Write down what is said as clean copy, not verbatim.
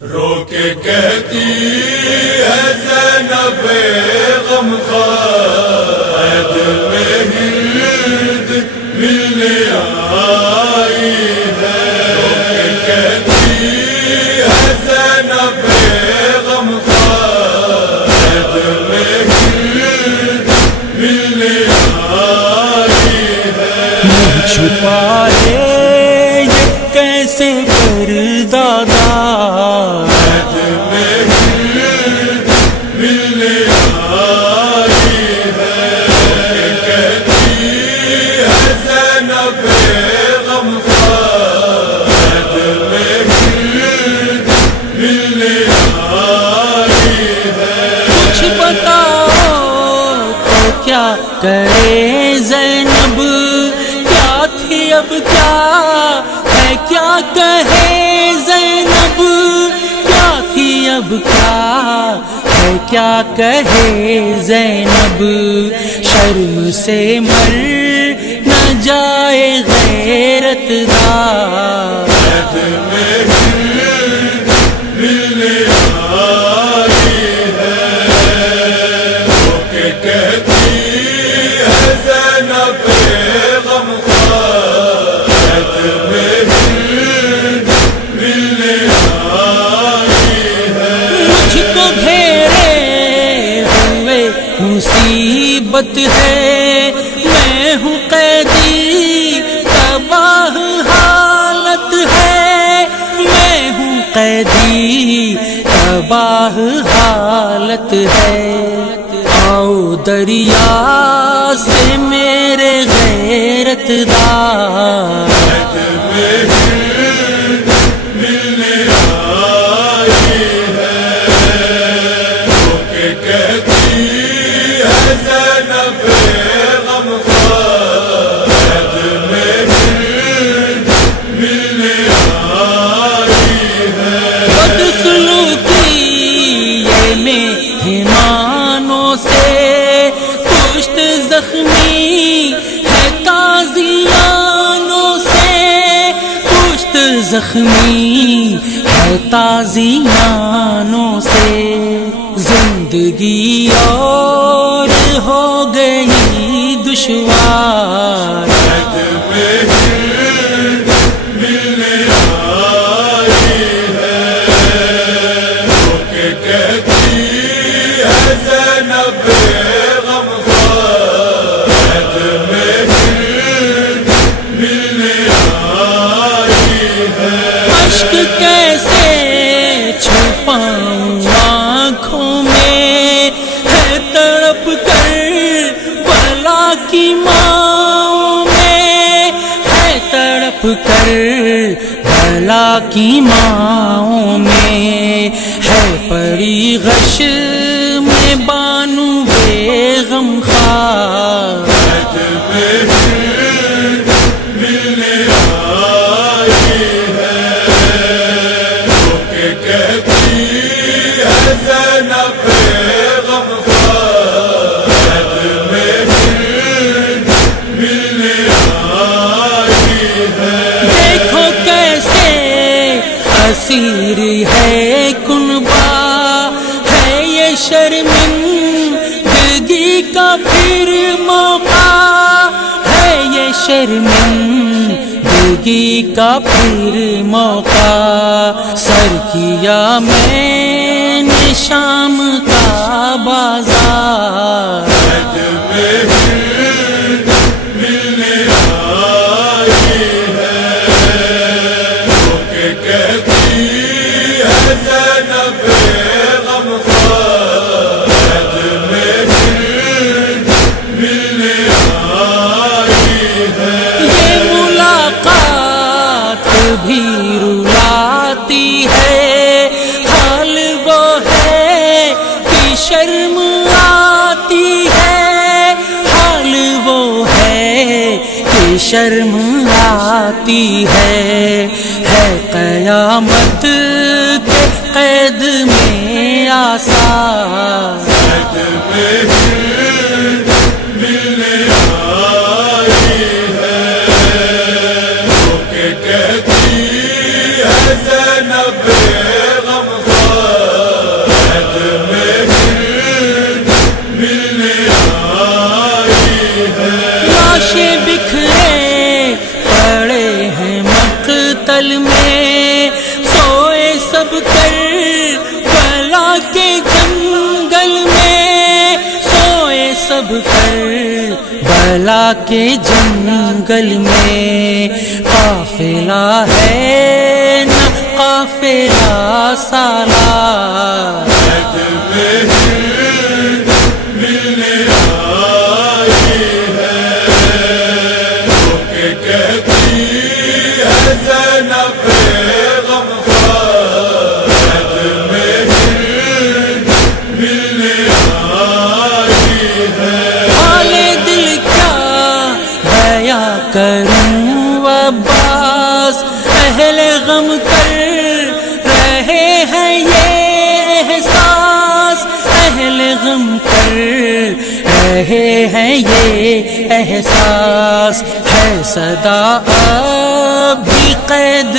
رو کے کہتی ہے زینب غمخوار قید میں ہند ملنے آئی ہے. رو کے کہتی ہے زینب غمخوار قید میں ہند ملنے آئی ہے. منہ چھپائے یہ کیسے پردہ دار ملنے آئی ہے. کہتی ہے زینب غمخوار قید میں ملنے آئی ہے. کچھ بتاؤ تو کیا کرے زینب، کیا تھی اب کیا ہے، کیا کہے زینب، کیا تھی اب کیا ہے، کیا کہے زینب. شرم سے مر نہ جائے غیرت دار قید میں ملنے آئی ہے. رو کے کہتی ہے زینب غمخوار قید میں ملنے آئی ہے. مجھ کو گھیرے ہوئے مصیبت ہے، میں ہوں قیدی تباہ حالت ہے، میں ہوں قیدی تباہ حالت ہے. آؤ دریا سے میرے غیرت دار قید میں ملنے آئی ہے. رو کے کہتی ہے زینب غمخوار قید میں ملنے آئی ہے. بدسلوکی یہ مہمانوں سے پشت زخمی ہے تازیانوں سے، پشت زخمی ہے تازیانوں سے. زندگی اور ہو گئی دشوار قید میں ملنے آئی ہے. رو کے کہتی ہے زینب غمخوار قید میں ملنے آئی ہے. اشک کیسے چھپاؤں آنکھوں میں، ہے تڑپ کر بلا کی ماؤں میں، ہے تڑپ کر بلا کی ماؤں میں. ہے پڑی غش میں بانو بے غم خوار قید میں ملنے آئی ہے. رو کے کہتی ہے زینب غمخوار قید میں ملنے آئی ہے. دیکھو کیسے اسیر ہے کنبا، ہے یہ شرمندگی کا پھر موقع، ہے یہ شرمندگی کا پھر موقع. سر کیا میں نے شام کا بازار قید میں ملنے آئی ہے. رو کے کہتی ہے زینب غمخوار قید میں ملنے آئی ہے. یہ ملاقات بھی رلاتی ہے، حال وہ ہے کہ شرم آتی ہے، حال وہ ہے کہ شرم آتی ہے. قیامت کے قید میں آسار قید میں ملنے آئی ہے. رو کے کہتی ہے زینب غم جنگل میں سوئے سب کربلا کے جنگل میں سوئے سب کربلا کے جنگل میں قافلہ ہے نہ قافلہ سالار ملنے آئی ہے وہ کہ کہتی ہے زینب غمخوار ملنے آئی ہے حال دل کیا بیاں کروں عباس اہل غم کر رہے ہیں یہ احساس اہل غم کر رہے ہیں یہ احساس ہے صدا اب بھی قید